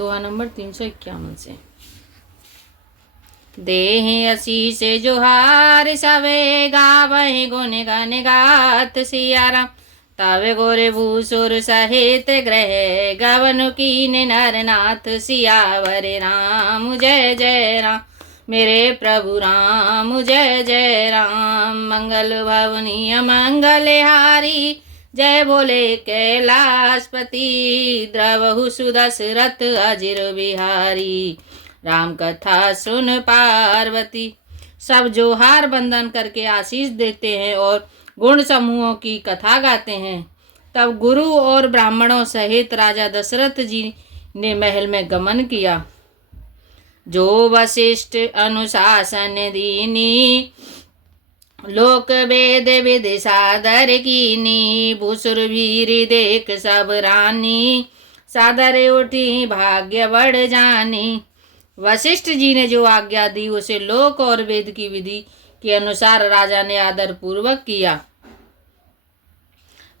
दोहा number 351 से। देहि असीस जोहार सवे गावहि गुण गण गात सियाराम। तवे गोरे भूसुर सहित ग्रह गवन कीन नरनाथ। सियावर राम जय जय राम मेरे प्रभु राम जय जय राम। मंगल भवनीय मंगलहारी जय बोले कैलाशपति। द्रवहु सुदशरथ अजिर बिहारी राम कथा सुन पार्वती। सब जोहार बंदन करके आशीष देते हैं और गुण समूहों की कथा गाते हैं। तब गुरु और ब्राह्मणों सहित राजा दशरथ जी ने महल में गमन किया। जो वशिष्ठ अनुशासन दीनी लोक वेद विधि सादर कीनी। भूसुर वीर देख सब रानी सादर उठी भाग्य बढ़ जानी। वशिष्ठ जी ने जो आज्ञा दी उसे लोक और वेद की विधि के अनुसार राजा ने आदर पूर्वक किया।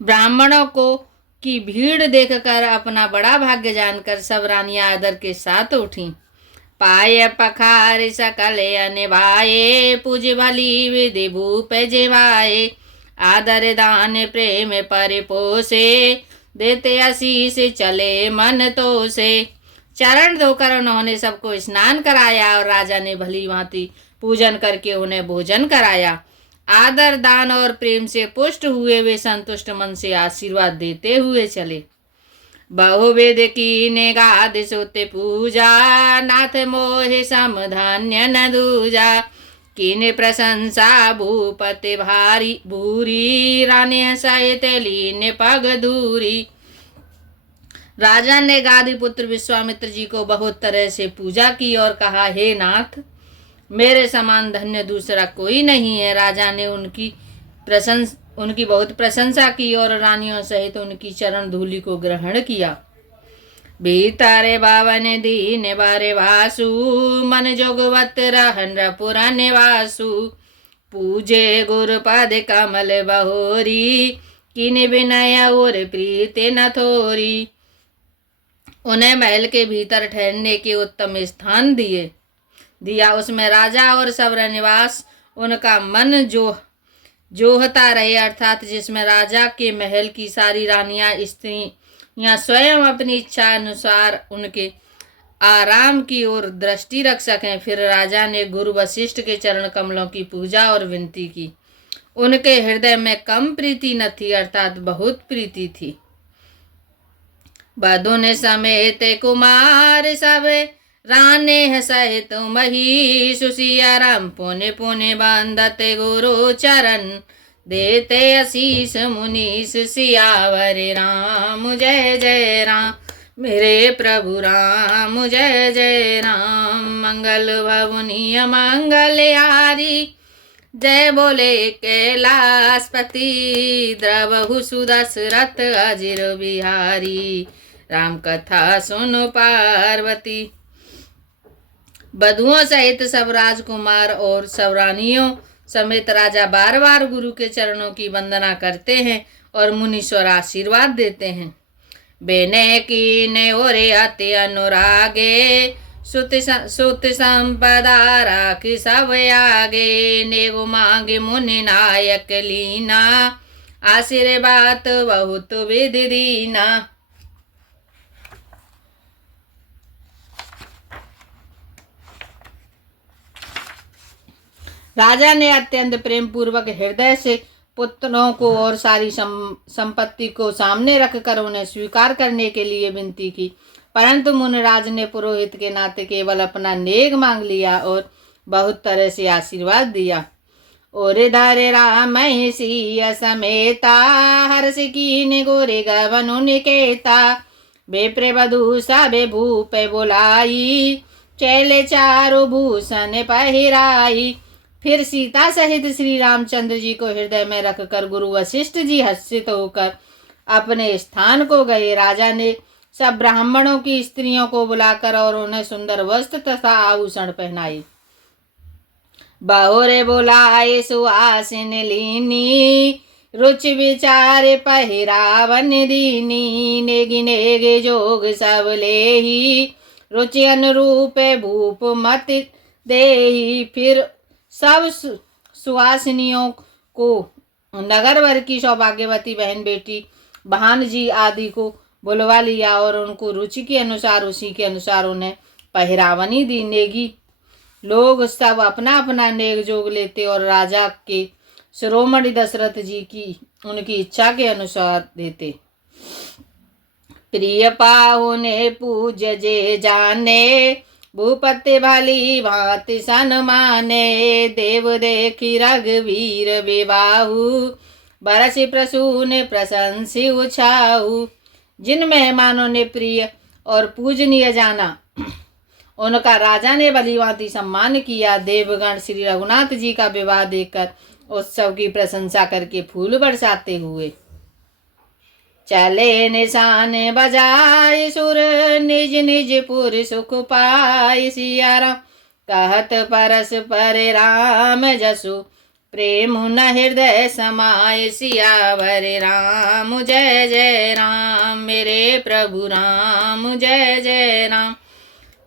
ब्राह्मणों को की भीड़ देखकर अपना बड़ा भाग्य जानकर सब रानियां आदर के साथ उठी। पाय पखार सकल अनिभाए पूज भली विधि भूप जिवाए। आदर दान प्रेम परिपोषे देते आशीष चले मन तो से। चरण धोकर उन्होंने सबको स्नान कराया और राजा ने भली भांति पूजन करके उन्हें भोजन कराया। आदर दान और प्रेम से पुष्ट हुए वे संतुष्ट मन से आशीर्वाद देते हुए चले। बहुवेद कीने गाद सोते पूजा नाथ मोहे सम धन्य न दूजा। कीने प्रशंसा भूपति भारी भूरी रानी सहित लीन पग दूरी। राजा ने गादी पुत्र विश्वामित्र जी को बहुत तरह से पूजा की और कहा, हे नाथ, मेरे समान धन्य दूसरा कोई नहीं है। राजा ने उनकी बहुत प्रशंसा की और रानियों सहित उनकी चरण धूलि को ग्रहण किया। भीतरे बावन दीन बारे वासु मन जोगवत रहन रपुर निवासु। पूजे गुरुपद कमल बहोरी किन विनय और प्रीति न थोरी। उन्हें महल के भीतर ठहरने के उत्तम स्थान दिया। उसमें राजा और सब निवास उनका मन जोहता रहे, अर्थात जिसमें राजा के महल की सारी रानियां स्त्रियां स्वयं अपनी इच्छा अनुसार उनके आराम की ओर दृष्टि रख सकें। फिर राजा ने गुरु वशिष्ठ के चरण कमलों की पूजा और विनती की। उनके हृदय में कम प्रीति न थी, अर्थात बहुत प्रीति थी। बधुन समेत कुमार सब राने सहित मही। सुसियाराम पुण्य पुण्य बंदते गुरु चरण देते आशीष मुनीस। सियावर राम जय जय राम मेरे प्रभु राम जय जय राम। मंगल भवनीय मंगलहारी जय बोले कैलाशपति। द्रवहु सुदशरथ अजिर बिहारी राम कथा सुनो पार्वती। बधुओं सहित सब राजकुमार और सब रानियों समेत राजा बार बार गुरु के चरणों की वंदना करते हैं और मुनीश्वर आशीर्वाद देते हैं। बेने की ने ओरे अति अनुरागे सुत संपदा राख सब आगे। नेगो मांगे मुनि नायक लीना आशीर्वाद बहुत विधि दीना। राजा ने अत्यंत प्रेम पूर्वक हृदय से पुत्रों को और सारी संपत्ति को सामने रखकर उन्हें स्वीकार करने के लिए विनती की, परंतु मुनिराज ने पुरोहित के नाते केवल अपना नेग मांग लिया और बहुत तरह से आशीर्वाद दिया। और धरे राम सिया समेता हर्ष कीन गोरे गवन निकेता। बेप्रे बधू सबे भूप बोलाई चैले चारु भूषण पहिराई। फिर सीता सहित श्री रामचंद्र जी को हृदय में रखकर गुरु वशिष्ठ जी हर्षित होकर अपने स्थान को गए। राजा ने सब ब्राह्मणों की स्त्रियों को बुलाकर और उन्हें सुंदर वस्त्र तथा आभूषण पहनाए। बहुरे बुलाए सुहासिन लीनी रुचि विचार पहिरावन दीनी। नेगी नेगे जोग सब लेही रुचि अनुरूप भूप मत देही। फिर सब सुहासिनियों को, नगर भर की सौभाग्यवती बहन बेटी भानजी आदि को बुलवा लिया और उनको रुचि के अनुसार उसी के अनुसार उन्हें पहरावनी दी। नेगी लोग सब अपना अपना नेग जोग लेते और राजा के शिरोमणि दशरथ जी की उनकी इच्छा के अनुसार देते। प्रिय पाहुने पूज्य जे जाने, भूपति भली भांति सन्माने। देव देखी रघुवीर विवाहु, बरसी प्रसून प्रशंसी उछाऊ। जिन मेहमानों ने प्रिय और पूजनीय जाना, उनका राजा ने भली भांति सम्मान किया। देवगण श्री रघुनाथ जी का विवाह देखकर उत्सव की प्रशंसा करके फूल बरसाते हुए चले। निशान बजाय सुर निज निज पुर सुख पाई। सिया राम कहत परस पर राम जसु, प्रेम न हृदय समाय। सियावर राम जय जय राम, मेरे प्रभु राम जय जय राम।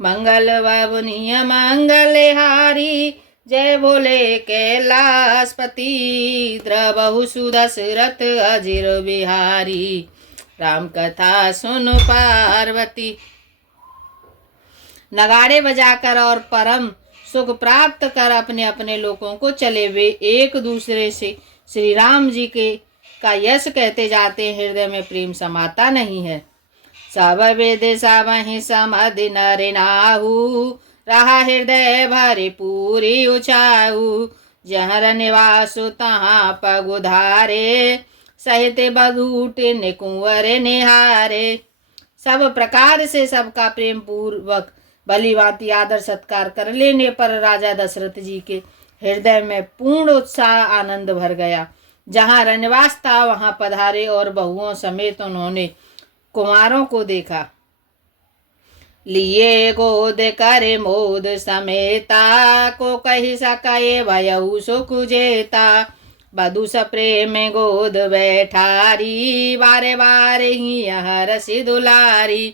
मंगल बाबुनिय मंगल हारी, जय बोले कैलाशपति। द्रबहु सुदशरथ अजिर बिहारी, राम कथा सुन पार्वती। नगाड़े बजाकर और परम सुख प्राप्त कर अपने अपने लोगों को चले। वे एक दूसरे से श्री राम जी के का यश कहते जाते, हृदय में प्रेम समाता नहीं है। सब वेद सब ही समाधि नर नाहु, रहा हृदय भरे पूरी उछाऊ। जहर निवासु तहाँ पग उधारे, सहित बधूट ने कुंवर निहारे। सब प्रकार से सबका प्रेम पूर्वक भली भांति आदर सत्कार कर लेने पर राजा दशरथ जी के हृदय में पूर्ण उत्साह आनंद भर गया। जहाँ रनिवास था वहाँ पधारे और बहुओं समेत उन्होंने कुमारों को देखा। लिए गोद करे मोद समेता, को कही सकाये भयउ सुख जेता। बधु सप्रेम गोद बैठारी, बारे बारे ही हरसि दुलारी।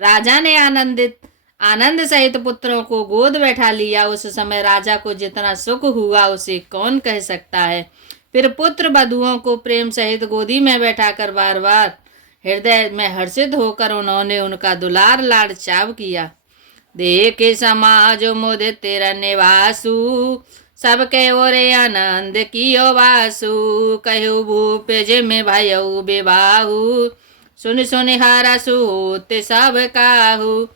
राजा ने आनंद सहित पुत्रों को गोद बैठा लिया। उस समय राजा को जितना सुख हुआ उसे कौन कह सकता है। फिर पुत्र बधुओं को प्रेम सहित गोदी में बैठाकर बार बार हृदय में हर्षित होकर उन्होंने उनका दुलार लाड चाव किया। देखे समाज मुदित तेरा निवासु, सबके ओरे आनंद कियो वासु। कहु भूप जिम भयउ विवाहु, सुन सुन हरसु होते सब काहू।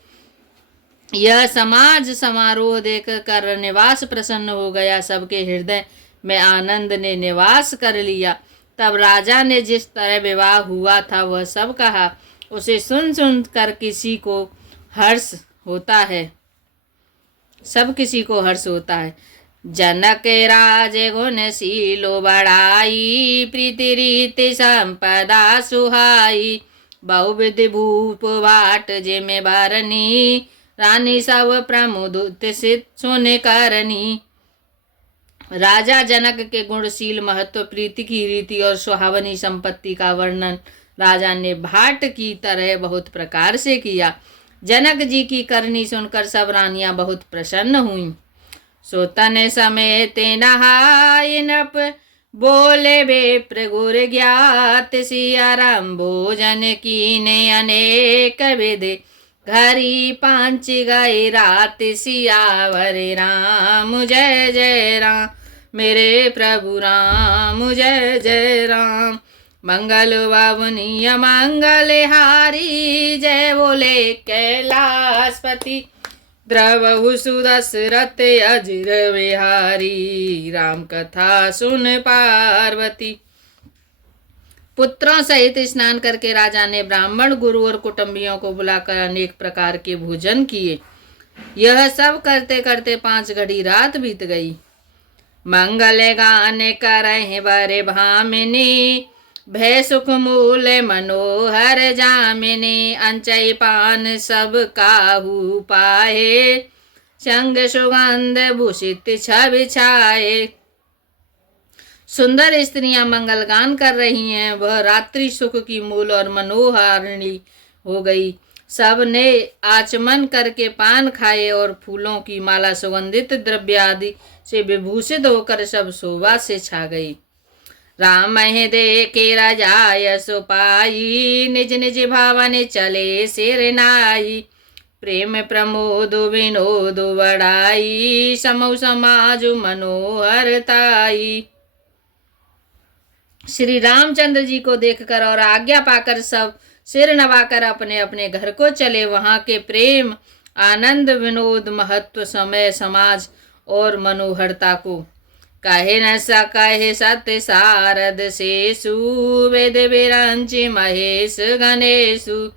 यह समाज समारोह देख कर निवास प्रसन्न हो गया। सबके हृदय में आनंद ने निवास कर लिया। तब राजा ने जिस तरह विवाह हुआ था वह सब कहा। उसे सुन सुन कर किसी को हर्ष होता है, सब किसी को हर्ष होता है। जनक राज गुणशीलो बढ़ाई, प्रीति रीति संपदा सुहाई। बहुविधि भूप बाट जिमे भरनी, रानी सब प्रमुदित सित सुन करनी। राजा जनक के गुणशील महत्व, प्रीति की रीति और सुहावनी संपत्ति का वर्णन राजा ने भाट की तरह बहुत प्रकार से किया। जनक जी की करनी सुनकर सब रानियां बहुत प्रसन्न हुईं। सोतन समेत नहाय नप, बोले विप्र गुर ज्ञात। सिया राम भोजन कीने अनेक विधि, घरी पांच गए रात। सियावर राम जय जय राम, मेरे प्रभु राम जय जय राम। मंगल बाबुनिय मंगल हारी, जय बोले कैलाशपति। द्रवहु सुदशरथ अजिर बिहारी, राम कथा सुन पार्वती। पुत्रों सहित स्नान करके राजा ने ब्राह्मण गुरु और कुटुंबियों को बुलाकर अनेक प्रकार के भोजन किए। यह सब करते करते 5 घड़ी रात बीत गई। मंगल गान करहि बरे भामिनी, भय सुख मूल मनोहर जामिनी। अंचई पान सब काहू पाए, संग सुगंध भूषित छवि छाए। सुंदर स्त्रियां मंगल गान कर रही हैं। वह रात्रि सुख की मूल और मनोहारिणी हो गई। सब ने आचमन करके पान खाए और फूलों की माला सुगंधित द्रव्य आदि से विभूषित होकर सब शोभा से छा गई। राम देखे राजा यश पाई, निज निज भावन चले सिर नाई। प्रेम प्रमोद विनोद बड़ाई, समौ समाज मनोहरताई। श्री रामचंद्र जी को देखकर और आज्ञा पाकर सब सिर नवाकर अपने अपने घर को चले। वहां के प्रेम आनंद विनोद महत्व समय समाज और मनोहरता को कहे न सके सत्य सारद शेषु, वेद विरंच महेश गणेशु।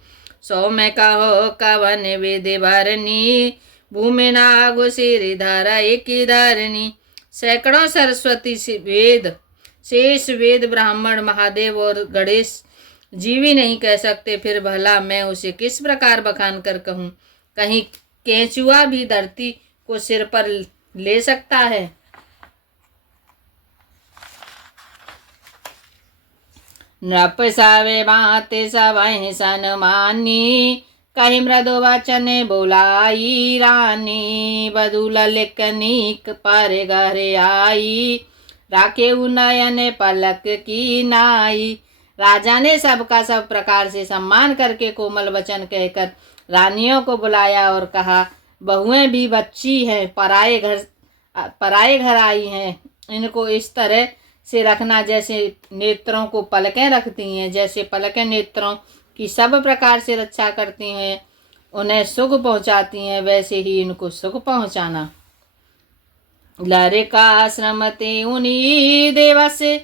सौम्य कहो कवन विधि भरनी, भूमि नागु सिरधर एक धरनी। सैकड़ों सरस्वती वेद शेष वेद ब्राह्मण महादेव और गणेश जीवी नहीं कह सकते, फिर भला मैं उसे किस प्रकार बखान कर कहूँ। कहीं केंचुआ भी धरती को सिर पर ले सकता है। नृप सवे बाते सवहि सनमानी, कही मृदु वचन बोलाई रानी। बधु ललिक नीक पर घर आई, राखे नयन पलक की नाई। राजा ने सबका सब प्रकार से सम्मान करके कोमल वचन कहकर रानियों को बुलाया और कहा, बहुएं भी बच्ची हैं, पराए घर आई हैं। इनको इस तरह से रखना जैसे नेत्रों को पलकें रखती हैं। जैसे पलकें नेत्रों की सब प्रकार से रक्षा करती हैं, उन्हें सुख पहुंचाती हैं, वैसे ही इनको सुख पहुंचाना। लरिका श्रमते उन्हीं देवा से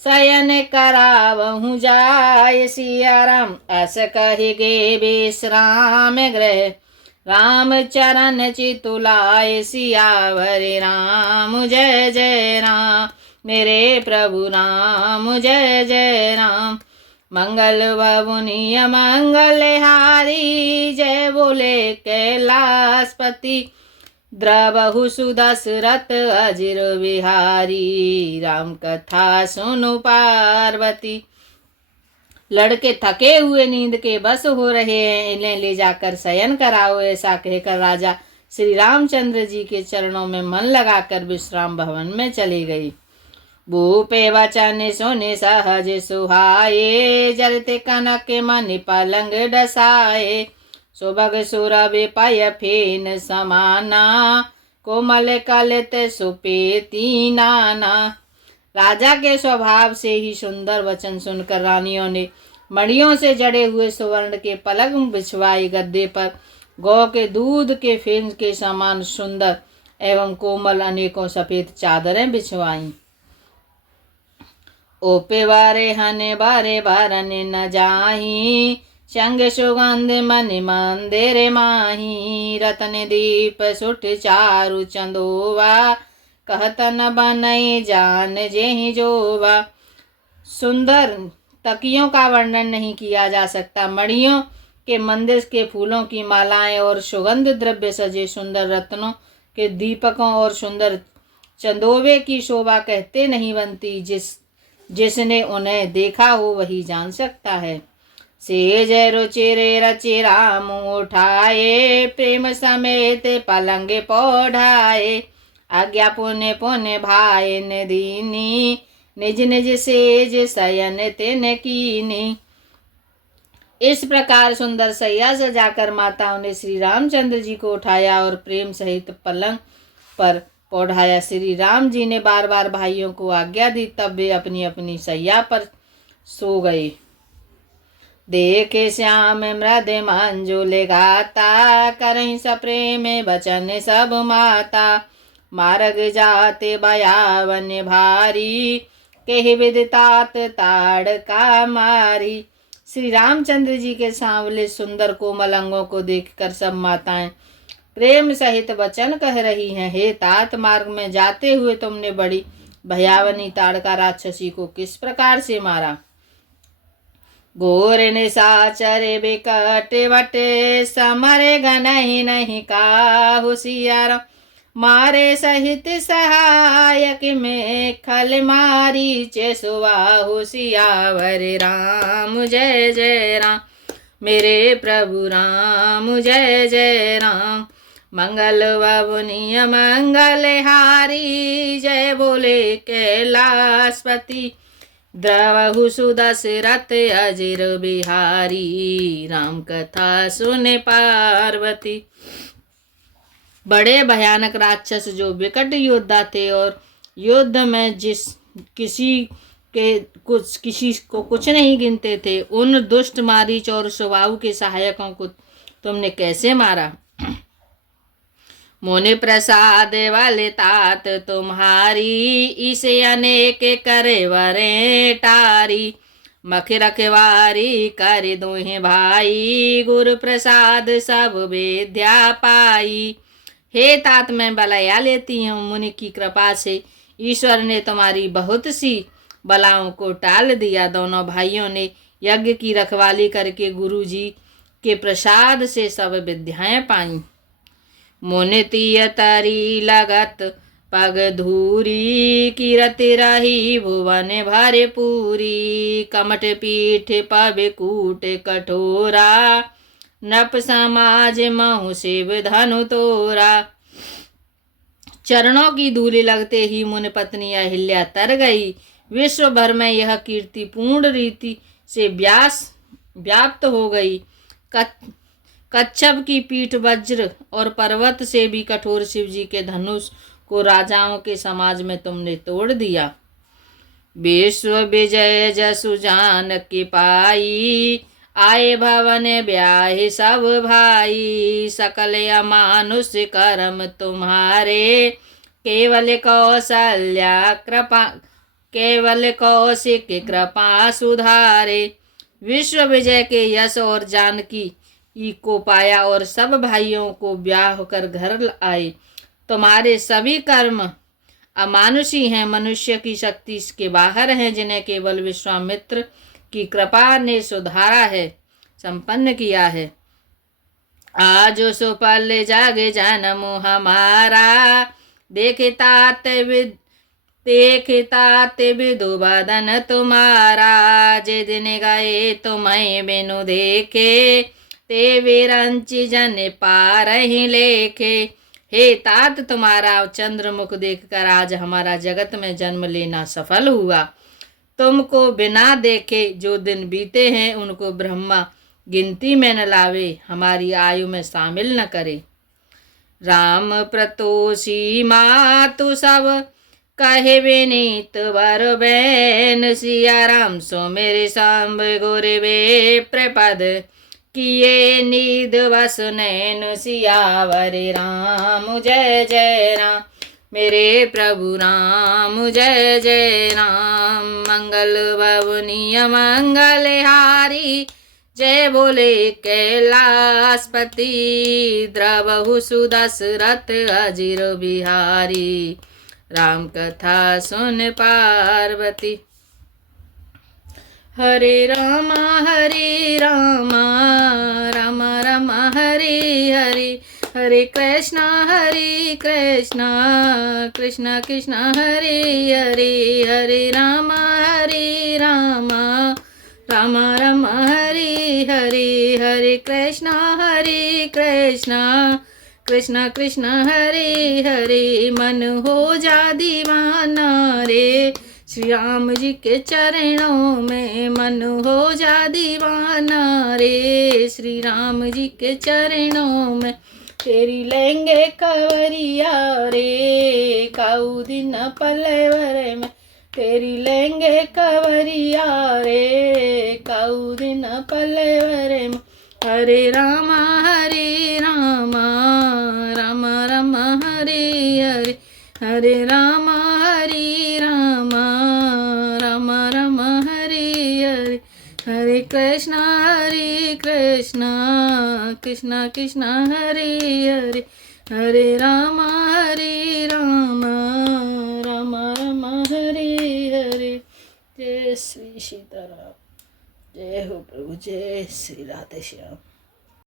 शयन करावहु जाय। सिया राम अस कहि गे विश्राम गृह, राम चरण चितुलाय। सियावर राम जय जय राम, मेरे प्रभु राम जय जय राम। मंगल भवुनि मंगल हारी, जय बोले कैलाशपति। द्रवहु सुदशरथ अजिर बिहारी, राम कथा सुनु पार्वती। लड़के थके हुए नींद के बस हो रहे हैं, इन्हें ले जाकर शयन कराओ। ऐसा कहकर राजा श्री रामचंद्र जी के चरणों में मन लगाकर विश्राम भवन में चली गई। भूपे वचन सुनि सहज सुहाए, जरते कनक मन पलंग डसाए। सुभग सुरभि पय फेन समाना, कोमल कलित सुपेती नाना। राजा के स्वभाव से ही सुंदर वचन सुनकर रानियों ने मणियों से जड़े हुए सुवर्ण के पलंग बिछवाई। गद्दे पर गौ के दूध के फेन के समान सुंदर एवं कोमल अनेकों सफेद चादरें बिछवाई। ओपे बारे हने बारे बारने न जाही, संग सुगंध मन मंदिर माही। रतन दीप सुठ चारु चंदोवा, कहतन बनई जान जेहि जोवा। सुंदर तकियों का वर्णन नहीं किया जा सकता। मणियों के मंदिर के फूलों की मालाएं और सुगंध द्रव्य सजे सुंदर रत्नों के दीपकों और सुंदर चंदोवे की शोभा कहते नहीं बनती। जिसने उन्हें देखा हो वही जान सकता है। सेज रुचिरे रचि राम उठाए, प्रेम समेत पलंग पौढ़ाए। आज्ञा पुण्य पुण्य भाई ने दीनी, निज निज सेज शयन तेन कीनी। इस प्रकार सुंदर सैया सजाकर माताओं ने श्री रामचंद्र जी को उठाया और प्रेम सहित पलंग पर पौढ़ाया। श्री राम जी ने बार बार भाइयों को आज्ञा दी, तब वे अपनी अपनी सैया पर सो गए। देखे श्याम मृद मंजुल गाता, करहीं सप्रेम बचन सब माता। मार्ग जाते बयावन भारी, केहि विदितात ताड़का मारी। श्री रामचंद्र जी के सांवले सुंदर कोमल अंगों को देखकर सब माताएं प्रेम सहित वचन कह रही हैं, हे तात, मार्ग में जाते हुए तुमने बड़ी भयावनी ताड़का राक्षसी को किस प्रकार से मारा। घोर निशाचर बिकट वटे, समरे गनहि नहीं काहू। सिया राम मारे सहित सहायक में, खल मारी चे सुबाहु। सियावर राम जय जय राम, मेरे प्रभु राम जय जय राम। मंगल भवनीय मंगल हारी जय बोले कैलाशपति। द्रवहु सुदशरथ अजिर बिहारी राम कथा सुने पार्वती। बड़े भयानक राक्षस जो विकट योद्धा थे और युद्ध में किसी को कुछ नहीं गिनते थे, उन दुष्ट मारीच और सुबाहु के सहायकों को तुमने कैसे मारा। मुनि प्रसाद वाले तात तुम्हारी, इसे अनेक करे वरे टारी। मख रखवारी कर दुहे भाई, गुरु प्रसाद सब विद्या पाई। हे तात, मैं बलया लेती हूँ मुनि की कृपा से। ईश्वर ने तुम्हारी बहुत सी बलाओं को टाल दिया। दोनों भाइयों ने यज्ञ की रखवाली करके गुरु जी के प्रसाद से सब विद्याएं पाई। मुनि तिय तरी लगत पग धूरी, कीरति रही भुवन भरे पूरी। कमट पीठ पब कूट कठोरा, नप समाज महु शिव धनु तोरा। चरणों की धूलि लगते ही मुनि पत्नी अहिल्या तर गई। विश्व भर में यह कीर्ति पूर्ण रीति से व्याप्त हो गई। कच्छप की पीठ वज्र और पर्वत से भी कठोर शिव जी के धनुष को राजाओं के समाज में तुमने तोड़ दिया। विश्व विजय जसु जानकी पाई, आए भवन ब्याह सब भाई। सकल अमानुष कर्म तुम्हारे, केवल कौशिक कृपा सुधारे। विश्व विजय के यश और जानकी को पाया और सब भाइयों को ब्याह होकर घर आए। तुम्हारे सभी कर्म अमानुषी हैं, मनुष्य की शक्ति इसके बाहर हैं, जिन्हें केवल विश्वामित्र की कृपा ने सुधारा है, संपन्न किया है। आज सुपल जग जन्म हमारा, देखता ते विदु बदन तुम्हारा। जे दिन गए तुम्हें बिनु देखे, ते विरंचि जन पार ही लेखे। हे तात, तुम्हारा चंद्रमुख देखकर आज हमारा जगत में जन्म लेना सफल हुआ। तुमको बिना देखे जो दिन बीते हैं, उनको ब्रह्मा गिनती में न लावे, हमारी आयु में शामिल न करे। राम प्रतोषी मातु सब कहे विनीत वर बैन। सिया राम सो मेरे सांब गोरे प्रपद, किए नीद बस नैन सियावर राम जय जय राम। मेरे प्रभु राम जय जय राम। मंगल भवनीय मंगल हारी जय बोले कैलाशपति। द्रवहु सुदशरथ अजिर बिहारी राम कथा सुन पार्वती। हरे राम राम राम हरे हरे, हरे कृष्णा कृष्ण कृष्ण हरे हरे। हरे राम राम राम हरे हरे, हरे कृष्णा कृष्ण कृष्ण हरे हरे। मन हो जा दीवाना रे श्री राम जी के चरणों में, मन हो जा दीवाना रे श्री राम जी के चरणों में। तेरी लेंगे कवरिया रे काऊ दिन पलवर में, तेरी लेंगे कवरिया रे काऊ दिन पलवर में। हरे राम राम राम हरे हरे, हरे राम राम राम हरे हरे। हरे कृष्णा कृष्ण कृष्ण हरे हरे, हरे राम राम राम हरे हरे। जय श्री सीताराम। जय हो प्रभु, जय श्री राधे श्याम।